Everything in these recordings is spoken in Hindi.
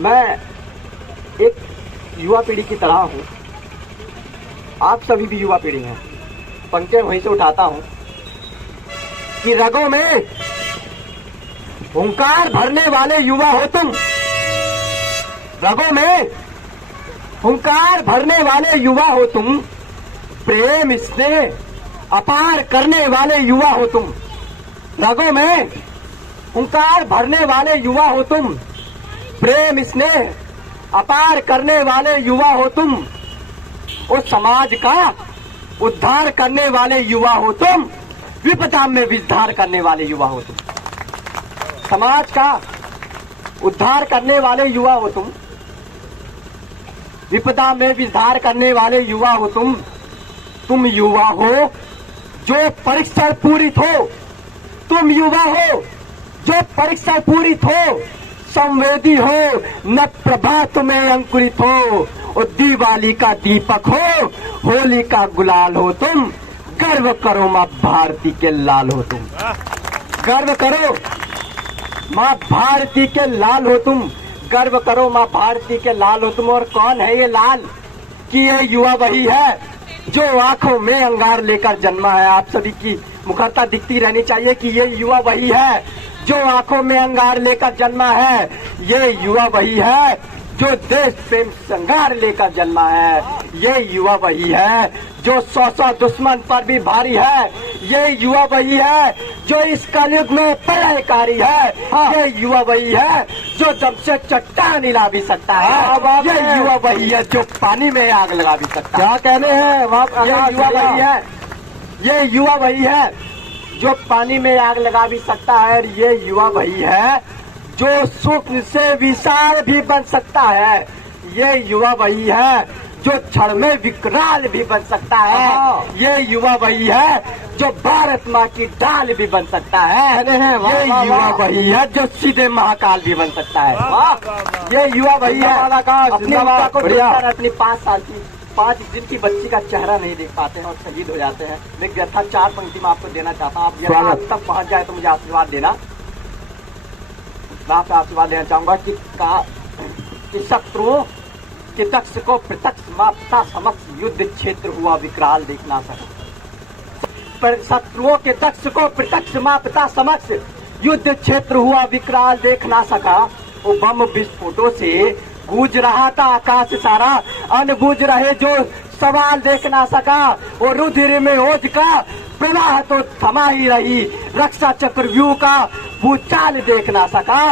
मैं एक युवा पीढ़ी की तरह हूँ, आप सभी भी युवा पीढ़ी हैं। पंक्तियां वहीं से उठाता हूँ कि रगों में हुंकार भरने वाले युवा हो तुम, रगों में हुंकार भरने वाले युवा हो तुम, प्रेम स्नेह अपार करने वाले युवा हो तुम, रगों में हुंकार भरने वाले युवा हो तुम, प्रेम स्नेह अपार करने वाले युवा हो तुम, उस समाज का उद्धार करने वाले युवा हो तुम, विपदा में विस्तार करने वाले युवा हो तुम, समाज का उद्धार करने वाले युवा हो तुम, विपदा में विस्तार करने वाले युवा हो तुम युवा हो जो परीक्षा पूरित हो, तुम युवा हो जो परीक्षा पूरित हो, संवेदी हो, न प्रभात में अंकुरित हो, और दिवाली का दीपक हो, होली का गुलाल हो तुम, गर्व करो माँ भारती के लाल हो तुम, गर्व करो माँ भारती के लाल हो तुम, गर्व करो माँ भारती के लाल हो तुम। और कौन है ये लाल? कि ये युवा वही है जो आंखों में अंगार लेकर जन्मा है। आप सभी की मुखरता दिखती रहनी चाहिए कि ये युवा वही है जो आंखों में अंगार लेकर जन्मा है, ये युवा वही है जो देश प्रेम संगार लेकर जन्मा है, ये युवा वही है जो 100 दुश्मन पर भी भारी है, ये युवा वही है जो इस कलयुग में प्रलयकारी है, ये युवा वही है जो दम से चट्टान हिला भी सकता है, ये युवा वही है जो पानी में आग लगा भी सकता है। क्या कहने हैं? ये युवा वही है, ये युवा वही है जो पानी में आग लगा भी सकता है, और ये युवा वही है जो सुख से विशाल भी बन सकता है, ये युवा वही है जो क्षण में विकराल भी बन सकता है, ये युवा वही है जो भारत माँ की डाल भी बन सकता है, ये युवा वही है जो सीधे महाकाल भी बन सकता है, ये युवा वही है अपनी माता को देखकर अपनी 5 साल की 5 दिन की बच्ची का चेहरा नहीं देख पाते हैं और शहीद हो जाते हैं। मैं व्यथा 4 पंक्ति में आपको देना चाहता हूँ, आप यहाँ तक पहुँच जाए तो मुझे आशीर्वाद देना। मैं आपसे आशीर्वाद देना चाहूंगा कि शत्रुओं के दक्ष को प्रत्यक्ष मापता समक्ष युद्ध क्षेत्र हुआ विकराल देख ना सका, शत्रुओं के दक्ष को प्रत्यक्ष मापता समक्ष युद्ध क्षेत्र हुआ विकराल देख ना सका। वो बम विस्फोटों से गूंज रहा था आकाश सारा, अनबूझ रहे जो सवाल देख ना सका, और रुधिर में ओज का प्रवाह तो थमा ही रही, रक्षा चक्रव्यूह का भूचाल देख ना सका,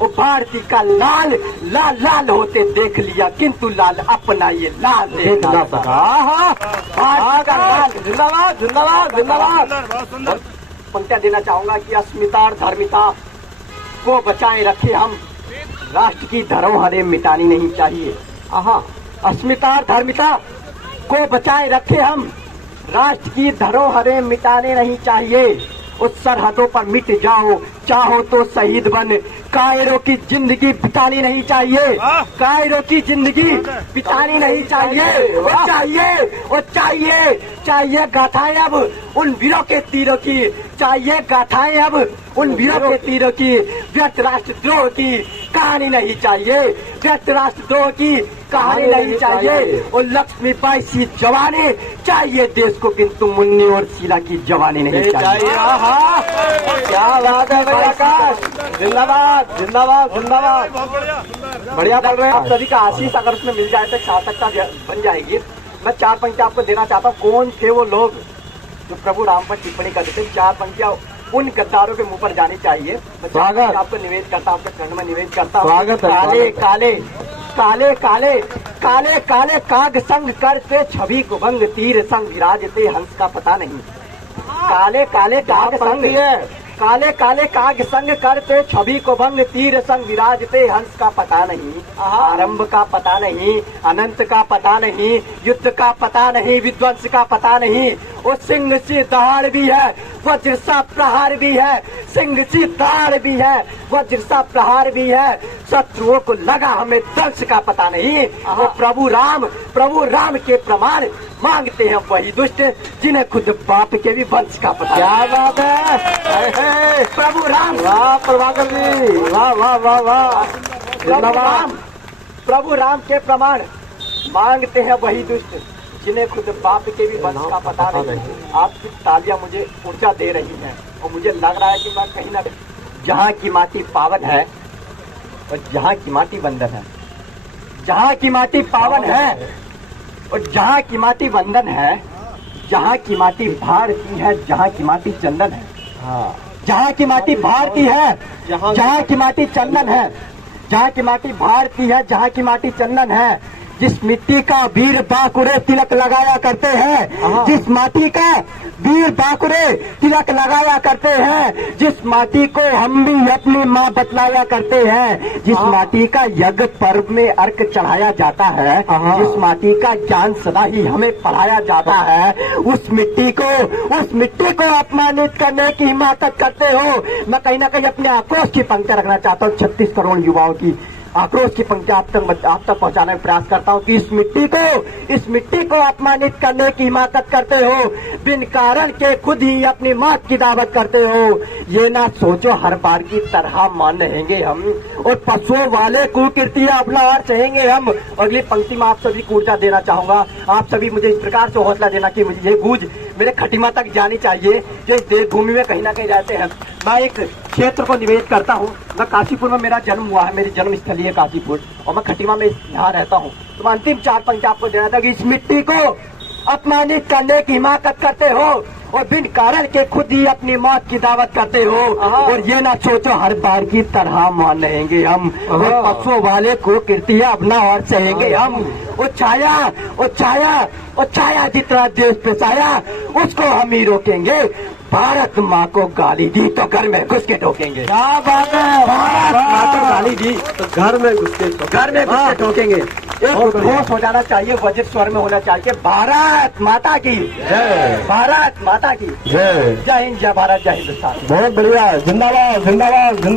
और भारती का लाल लाल लाल होते देख लिया, किंतु लाल अपना ये लाल देख ना सका। भारती का लाल, जिंदाबाद जिंदाबाद जिंदाबाद। पंक्तियां देना चाहूंगा कि अस्मिता और धर्मिता को बचाए रखे हम, राष्ट्र की धरोहरें मिटानी नहीं चाहिए। अस्मिता और धर्मिता को बचाए रखे हम, राष्ट्र की धरोहरें मिटाने नहीं चाहिए। उस सरहदों पर मिट जाओ, चाहो तो शहीद बन, कायरों की जिंदगी बितानी नहीं चाहिए, कायरों की जिंदगी बितानी नहीं चाहिए। वो चाहिए गाथाएं अब उन वीरों के तीरों की, चाहिए गाथाएं अब उन वीरों के तीरों की, व्यर्थ राष्ट्रद्रोह की कहानी नहीं चाहिए, व्यर्थ राष्ट्रद्रोह की कहानी नहीं चाहिए। और लक्ष्मीबाई सी जवानी चाहिए देश को, किंतु मुन्नी और शीला की जवानी नहीं चाहिए। क्या बात है भाई आकाश, जिंदाबाद जिंदाबाद जिंदाबाद, बढ़िया बोल रहे हैं आप सभी का आशीष अगर उसमें मिल जाए तो सार्थकता बन जाएगी। मैं 4 पंक्तियां आपको देना चाहता हूँ। कौन थे वो लोग जो प्रभु राम पर टिप्पणी करते थे? 4 पंक्तियां उन गद्दारों के मुंह पर जानी चाहिए। स्वागत आपको निवेद करता हूँ, आपके कर्ण में निवेद करता हूँ। काले काले काले काले काले काले काग संग करते छवि को भंग, तीर संग विराजते हंस का पता नहीं। काले काले काग संग है, काले काले काग संग करते छवि को भंग, तीर संग विराजते हंस का पता नहीं। आरंभ का पता नहीं, अनंत का पता नहीं, युद्ध का पता नहीं, विध्वंस का पता नहीं। वो सिंह सी दहाड़ भी है, वज्र सा प्रहार भी है, सिंह सी दहाड़ भी है, वज्र सा प्रहार भी है। शत्रुओं को लगा हमें दंश का पता नहीं। वो प्रभु राम के प्रमाण मांगते हैं वही दुष्ट जिन्हें खुद बाप के भी वंश का पता। क्या बात है, प्रभु राम, वाह प्रभाकर जी, वाह वाह वाह वाह, प्रभु राम प्रभु राम के प्रमाण मांगते हैं वही दुष्ट, जिन्हें खुद बाप के भी वंश का पता नहीं। आपकी तालियां मुझे ऊर्जा दे रही हैं और मुझे लग रहा है कि मैं कहीं ना कहीं, जहाँ की माटी पावन है और जहाँ की माटी बंधन है, जहाँ की माटी पावन है और जहाँ की माटी बंधन है, जहाँ की माटी भाड़ की है, जहाँ की माटी चंदन है, जहाँ की माटी भाड़ की है, जहाँ की माटी चंदन है, जहाँ की माटी भाड़ की है, जहाँ की माटी चंदन है, जिस मिट्टी का वीर बाकुरे तिलक लगाया करते हैं, जिस माटी का वीर बाकुरे तिलक लगाया करते हैं, जिस माटी को हम भी अपनी माँ बतलाया करते हैं, जिस माटी का यज्ञ पर्व में अर्घ चढ़ाया जाता है, जिस माटी का ज्ञान सदा ही हमें पढ़ाया जाता है, उस मिट्टी को अपमानित करने की हिमाकत करते हो। मैं कहीं ना कहीं अपने आक्रोश की पंक्ति रखना चाहता हूँ 36 करोड़ युवाओं की आक्रोश की पंक्ति आप तक पहुंचाने का प्रयास करता हूं कि इस मिट्टी को अपमानित करने की हिमाकत करते हो, बिन कारण के खुद ही अपनी मौत की दावत करते हो। ये ना सोचो हर बार की तरह मान रहेंगे हम और पशुओं वाले कुकीर्तियां अपना और सहेंगे हम। अगली पंक्ति में आप सभी को ऊर्जा देना चाहूंगा, आप सभी मुझे इस प्रकार से हौसला देना कि मुझे ये गूंज मेरे खटिमा तक जानी चाहिए जो इस देवभूमि में कहीं ना कहीं रहते हैं। मैं एक क्षेत्र को निवेदन करता हूँ, मैं काशीपुर में मेरा जन्म हुआ है, मेरी जन्म स्थली है काशीपुर और मैं खटिमा में यहाँ रहता हूँ। तो मैं अंतिम 4 पंक्ति आपको देना था कि इस मिट्टी को अपमानित करने की हिमाकत करते हो और बिन कारण के खुद ही अपनी मौत की दावत करते हो और ये ना सोचो हर बार की तरह मान रहेंगे हम और पशुओं वाले को कीर्तियां अपना और सहेंगे हम। वो छाया जितना देश पे साया उसको हम ही रोकेंगे। भारत माँ को गाली दी तो घर में घुस के ठोकेंगे। क्या बात है, भारत माँ को गाली दी तो घर में घुस के ठोकेंगे। एक घोष हो जाना चाहिए, वज्र स्वर में होना चाहिए, भारत माता की जय, भारत माता की जय। जय हिंद, जय भारत, जय हिंदुस्तान। बहुत बढ़िया, जिंदाबाद जिंदाबाद जिंदाबाद।